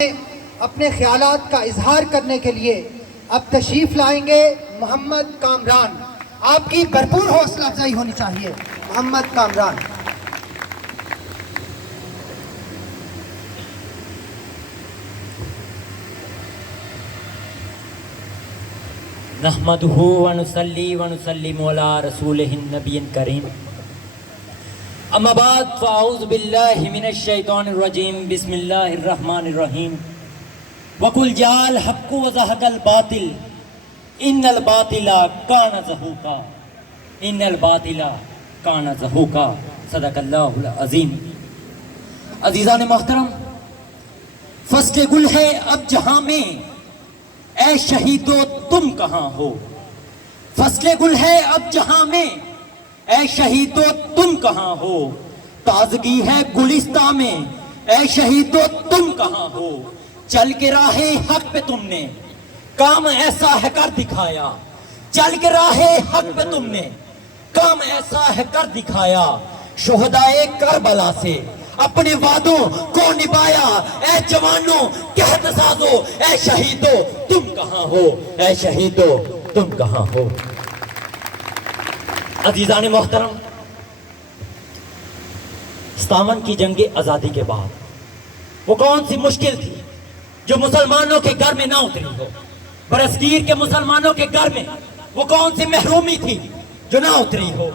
اپنے خیالات کا اظہار کرنے کے لیے اب تشریف لائیں گے محمد کامران. آپ کی بھرپور حوصلہ افزائی ہونی چاہیے. محمد کامران. نحمدہ ونصلی ونسلم علی رسولہ النبی الکریم. اما بعد فاعوذ باللہ من الشیطان الرجیم. بسم اللہ الرحمن الرحیم. وَقُلْ جَاءَ الْحَقُّ وَزَهَقَ الْبَاطِلُ إِنَّ الْبَاطِلَ كَانَ زَهُوقًا. إِنَّ الْبَاطِلَ كَانَ زَهُوقًا. صدق اللہ العظیم. عزیزان محترم، فصل گل ہے اب جہاں میں، اے شہیدو تم کہاں ہو. فصل گل ہے اب جہاں میں، اے شہیدو تم کہاں ہو. تازگی ہے گلستہ میں، اے شہیدو تم کہاں ہو. چل کے راہ حق پہ تم نے کام ایسا ہے کر دکھایا. چل کے راہ حق پہ تم نے کام ایسا ہے کر دکھایا. شہدائے کربلا سے اپنے وعدوں کو نبھایا. اے جوانوں قحط سازو، اے شہیدو تم کہاں ہو. اے شہیدو تم کہاں ہو. عزیزان محترم، 57 کی جنگ آزادی کے بعد وہ کون سی مشکل تھی جو مسلمانوں کے گھر میں نہ اتری ہو. برصغیر کے مسلمانوں کے گھر میں وہ کون سی محرومی تھی جو نہ اتری ہو.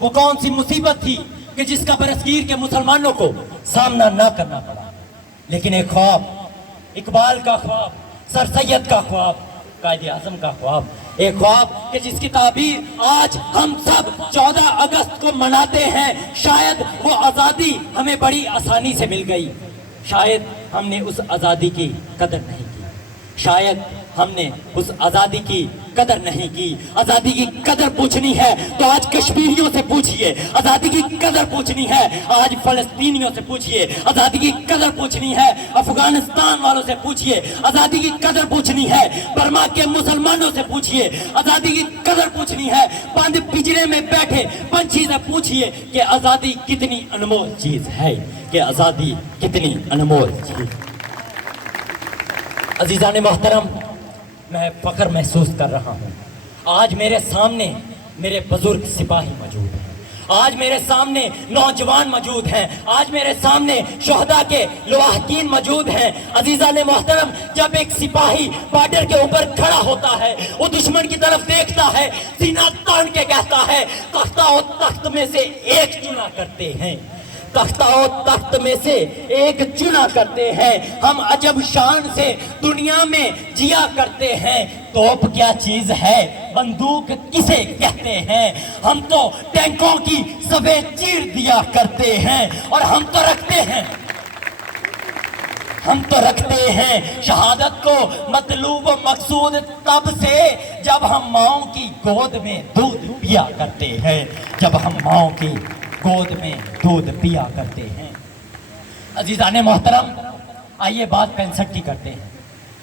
وہ کون سی مصیبت تھی کہ جس کا برصغیر کے مسلمانوں کو سامنا نہ کرنا پڑا. لیکن ایک خواب، اقبال کا خواب، سر سید کا خواب، قائد اعظم کا خواب، ایک خواب کہ جس کی تعبیر آج ہم سب 14 اگست کو مناتے ہیں. شاید وہ آزادی ہمیں بڑی آسانی سے مل گئی، شاید ہم نے اس آزادی کی قدر نہیں کی. شاید ہم نے اس آزادی کی قدر نہیں کی. آزادی کی قدر پوچھنی ہے تو آج کشمیریوں سے پوچھئے. آزادی کی قدر پوچھنی ہے آج فلسطینیوں سے پوچھئے. آزادی کی قدر پوچھنی ہے افغانستان والوں سے پوچھئے. آزادی کی قدر پوچھنی ہے برما کے مسلمانوں سے پوچھئے. آزادی کی قدر پوچھنی ہے بند پجرے میں بیٹھے پنچھی سے پوچھئے کہ آزادی کتنی انمول چیز ہے، کہ آزادی کتنی انمول چیز. عزیزان محترم، میں فخر محسوس کر رہا ہوں. آج میرے سامنے میرے بزرگ سپاہی موجود ہیں. آج میرے سامنے نوجوان موجود ہیں. آج میرے سامنے شہداء کے لواحقین موجود ہیں. عزیزان محترم، جب ایک سپاہی بارڈر کے اوپر کھڑا ہوتا ہے، وہ دشمن کی طرف دیکھتا ہے، سینہ تان کے کہتا ہے تختہ و تخت میں سے ایک چنا کرتے ہیں. تختہ و تخت میں سے ایک چنا کرتے ہیں. ہم عجب شان سے دنیا میں جیا کرتے ہیں. توپ کیا چیز ہے، بندوق کسے کہتے ہیں. ہم تو ٹینکوں کی صفیں چیر دیا کرتے ہیں. اور ہم تو رکھتے ہیں شہادت کو مطلوب و مقصود تب سے جب ہم ماؤں کی گود میں دودھ پیا کرتے ہیں. جب ہم ماؤں کی گود میں دودھ پیا کرتے ہیں. عزیزان محترم، آئیے بات 65 کی کرتے ہیں.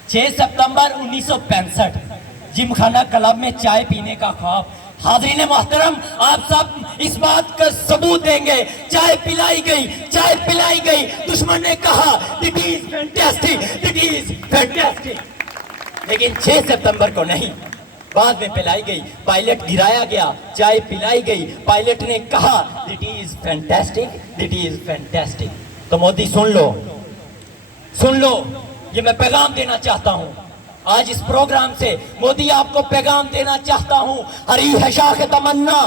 6 ستمبر 1965 جم خانہ کلب میں چائے پینے کا خواب. حاضرین محترم، آپ سب اس بات کا ثبوت دیں گے. چائے پلائی گئی، چائے پلائی گئی. دشمن نے کہا "It is fantastic, it is fantastic". لیکن 6 ستمبر کو نہیں، بعد میں پلائی گئی. پائلٹ گرایا گیا، چائے پلائی گئی. پائلٹ نے کہا "It is fantastic, it is fantastic". تو مودی سن لو، یہ میں پیغام دینا چاہتا ہوں. آج اس پروگرام سے مودی آپ کو پیغام دینا چاہتا ہوں. ہری ہے شاخ تمنا،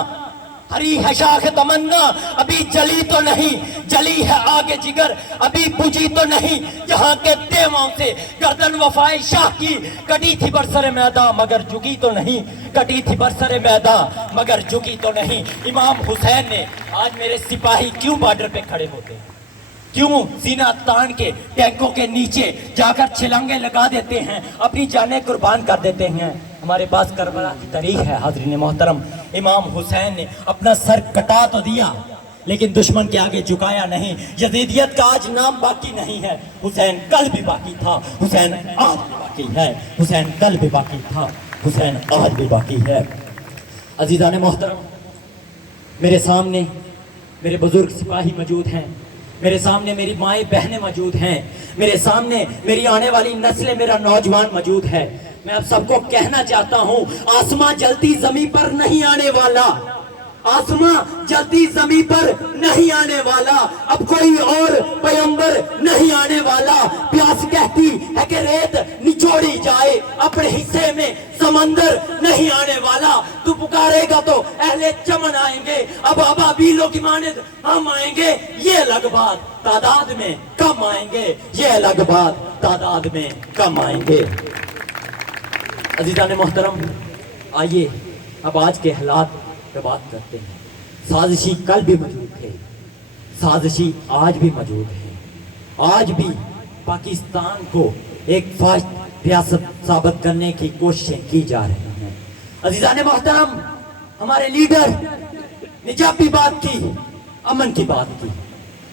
ہری ہے شاخ تمنا، ابھی جلی تو نہیں، جلی ہے آگے جگر، ابھی بجھی تو نہیں. جہاں کے دیواں سے گردن وفائے شاہ کی کٹی تھی برسر میداں مگر جھکی تو نہیں. کٹی تھی برسر میداں مگر جھکی تو نہیں. امام حسین نے آج میرے سپاہی کیوں بارڈر پہ کھڑے ہوتے ہیں، کیوں سینہ تان کے ٹینکوں کے نیچے جا کر چھلانگیں لگا دیتے ہیں، اپنی جانیں قربان کر دیتے ہیں. ہمارے پاس کربلا کی تاریخ ہے. حاضرین محترم، امام حسین نے اپنا سر کٹا تو دیا لیکن دشمن کے آگے جھکایا نہیں. یزیدیت کا آج نام باقی نہیں ہے. حسین کل بھی باقی تھا، حسین آج بھی باقی ہے. حسین کل بھی باقی تھا، حسین آج بھی باقی ہے. عزیزان محترم، میرے سامنے میرے بزرگ سپاہی موجود ہیں. میرے سامنے میری مائیں بہنیں موجود ہیں، میرے سامنے میری آنے والی نسلیں، میرا نوجوان موجود ہے. میں اب سب کو کہنا چاہتا ہوں، آسماں جلدی زمین پر نہیں آنے والا، آسماں جلدی زمین پر نہیں آنے والا، اب کوئی اور پیغمبر نہیں آنے والا. پیاس کہتی ہے کہ ریت نچوڑی جائے، اپنے حصے میں سمندر نہیں آنے والا. تو پکارے گا تو اہل چمن آئیں گے، اب ابابیلوں کی مانند ہم آئیں گے، یہ الگ بات تعداد میں کم آئیں گے، یہ الگ بات تعداد میں کم آئیں گے. عزیزان محترم، آئیے اب آج کے حالات پہ بات کرتے ہیں. سازشی کل بھی موجود تھے، سازشی آج بھی موجود ہے. آج بھی پاکستان کو ایک فاشد ریاست ثابت کرنے کی کوششیں کی جا رہی ہیں. عزیزان محترم، ہمارے لیڈر نے جب بھی بات کی امن کی بات کی،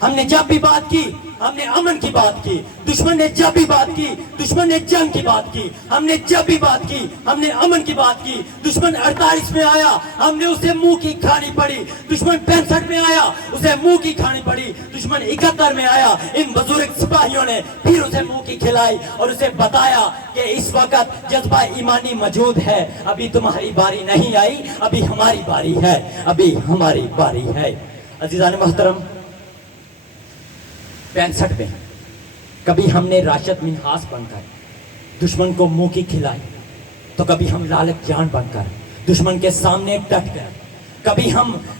ہم نے جب بھی بات کی ہم نے امن کی بات کی. دشمن نے جب بھی بات کی دشمن نے جنگ کی بات کی، ہم نے جب بھی بات کی ہم نے امن کی بات کی. دشمن 48 میں آیا، ہم نے اسے منہ کی کھانی پڑی. دشمن 65 میں آیا، اسے منہ کی کھانی پڑی. دشمن 71 میں آیا، ان بزرگ سپاہیوں نے پھر اسے منہ کی کھلائی اور اسے بتایا کہ اس وقت جذبہ ایمانی موجود ہے، ابھی تمہاری باری نہیں آئی، ابھی ہماری باری ہے، ابھی ہماری باری ہے. عزیزان محترم، 65 میں کبھی ہم نے راشد منہاس بن کر دشمن کو منہ کی کھلائی، تو کبھی ہم لالک جان بن کر دشمن کے سامنے ڈٹ گئے.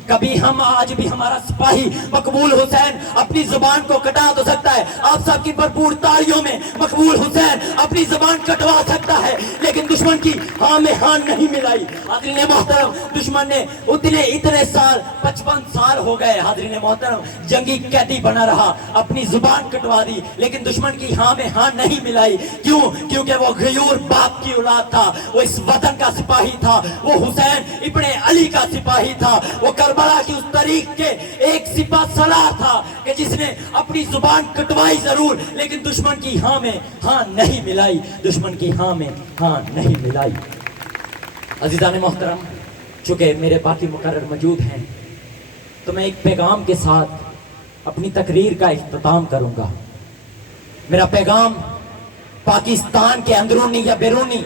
کبھی ہم آج بھی ہمارا سپاہی مقبول حسین اپنی زبان کو کٹا تو سکتا ہے، آپ سب کی بھرپور تالیوں میں مقبول حسین اپنی زبان کٹوا سکتا ہے، لیکن دشمن کی ہاں میں ہاں نہیں ملائی. حاضرین محترم، دشمن نے اتنے سال 55 سال ہو گئے، حاضرین محترم، جنگی قیدی بنا رہا، اپنی زبان کٹوا دی، لیکن دشمن کی ہاں میں ہاں نہیں ملائی. کیوں؟ کیونکہ وہ غیور باپ کی اولاد تھا، وہ اس وطن کا سپاہی تھا، وہ حسین ابن علی کا سپاہی تھا، وہ کربلا کی اس تاریخ کے ایک سپاہ سالار تھا کہ جس نے اپنی زبان کٹوائی ضرور، لیکن دشمن کی ہاں میں ہاں نہیں ملائی، دشمن کی ہاں میں ہاں نہیں ملائی. عزیزان محترم، چونکہ میرے باقی مقرر موجود ہیں تو میں ایک پیغام کے ساتھ اپنی تقریر کا اختتام کروں گا. میرا پیغام پاکستان کے اندرونی یا بیرونی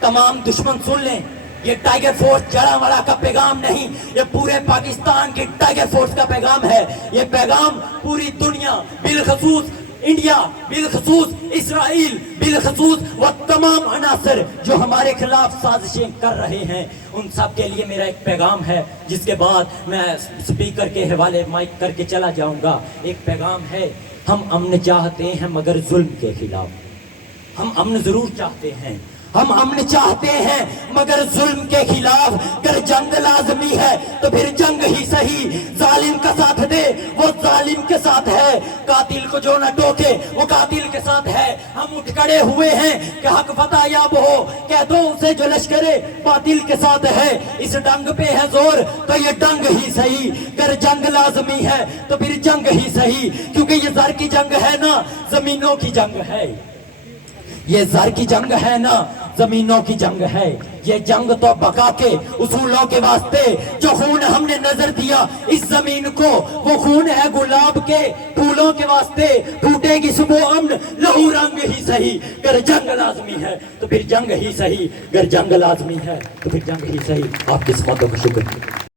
تمام دشمن سن لیں، یہ ٹائیگر فورس جڑاوالا کا پیغام نہیں، یہ پورے پاکستان کی ٹائیگر فورس کا پیغام ہے. یہ پیغام پوری دنیا، بالخصوص انڈیا، بالخصوص اسرائیل، بالخصوص وہ تمام عناصر جو ہمارے خلاف سازشیں کر رہے ہیں، ان سب کے لیے میرا ایک پیغام ہے، جس کے بعد میں سپیکر کے حوالے مائک کر کے چلا جاؤں گا. ایک پیغام ہے، ہم امن چاہتے ہیں مگر ظلم کے خلاف. ہم امن ضرور چاہتے ہیں، ہم امن چاہتے ہیں مگر ظلم کے خلاف. اگر جنگ لازمی ہے تو پھر جنگ ہی صحیح، ظالم کا ساتھ دے وہ ظالم کے ساتھ ہے، قاتل کو جو نہ ٹوکے وہ قاتل کے ساتھ ہے. ہم اٹھ کھڑے ہوئے ہیں کہ حق فتح یاب ہو، کہہ دو اسے جو لشکر باطل کے ساتھ ہے. اس ڈنگ پہ ہے زور تو یہ ڈنگ ہی صحیح، اگر جنگ لازمی ہے تو پھر جنگ ہی صحیح. کیونکہ یہ زر کی جنگ ہے نا زمینوں کی جنگ ہے، یہ زر کی جنگ ہے نا زمینوں کی جنگ ہے. یہ جنگ تو بقا کے اصولوں کے واسطے، جو خون ہم نے نظر دیا اس زمین کو وہ خون ہے گلاب کے پھولوں کے واسطے. ٹوٹے گی صبح امن لہو رنگ ہی صحیح، اگر جنگ لازمی ہے تو پھر جنگ ہی صحیح، اگر جنگ لازمی ہے تو پھر جنگ ہی صحیح. آپ کی سماعتوں کا شکر.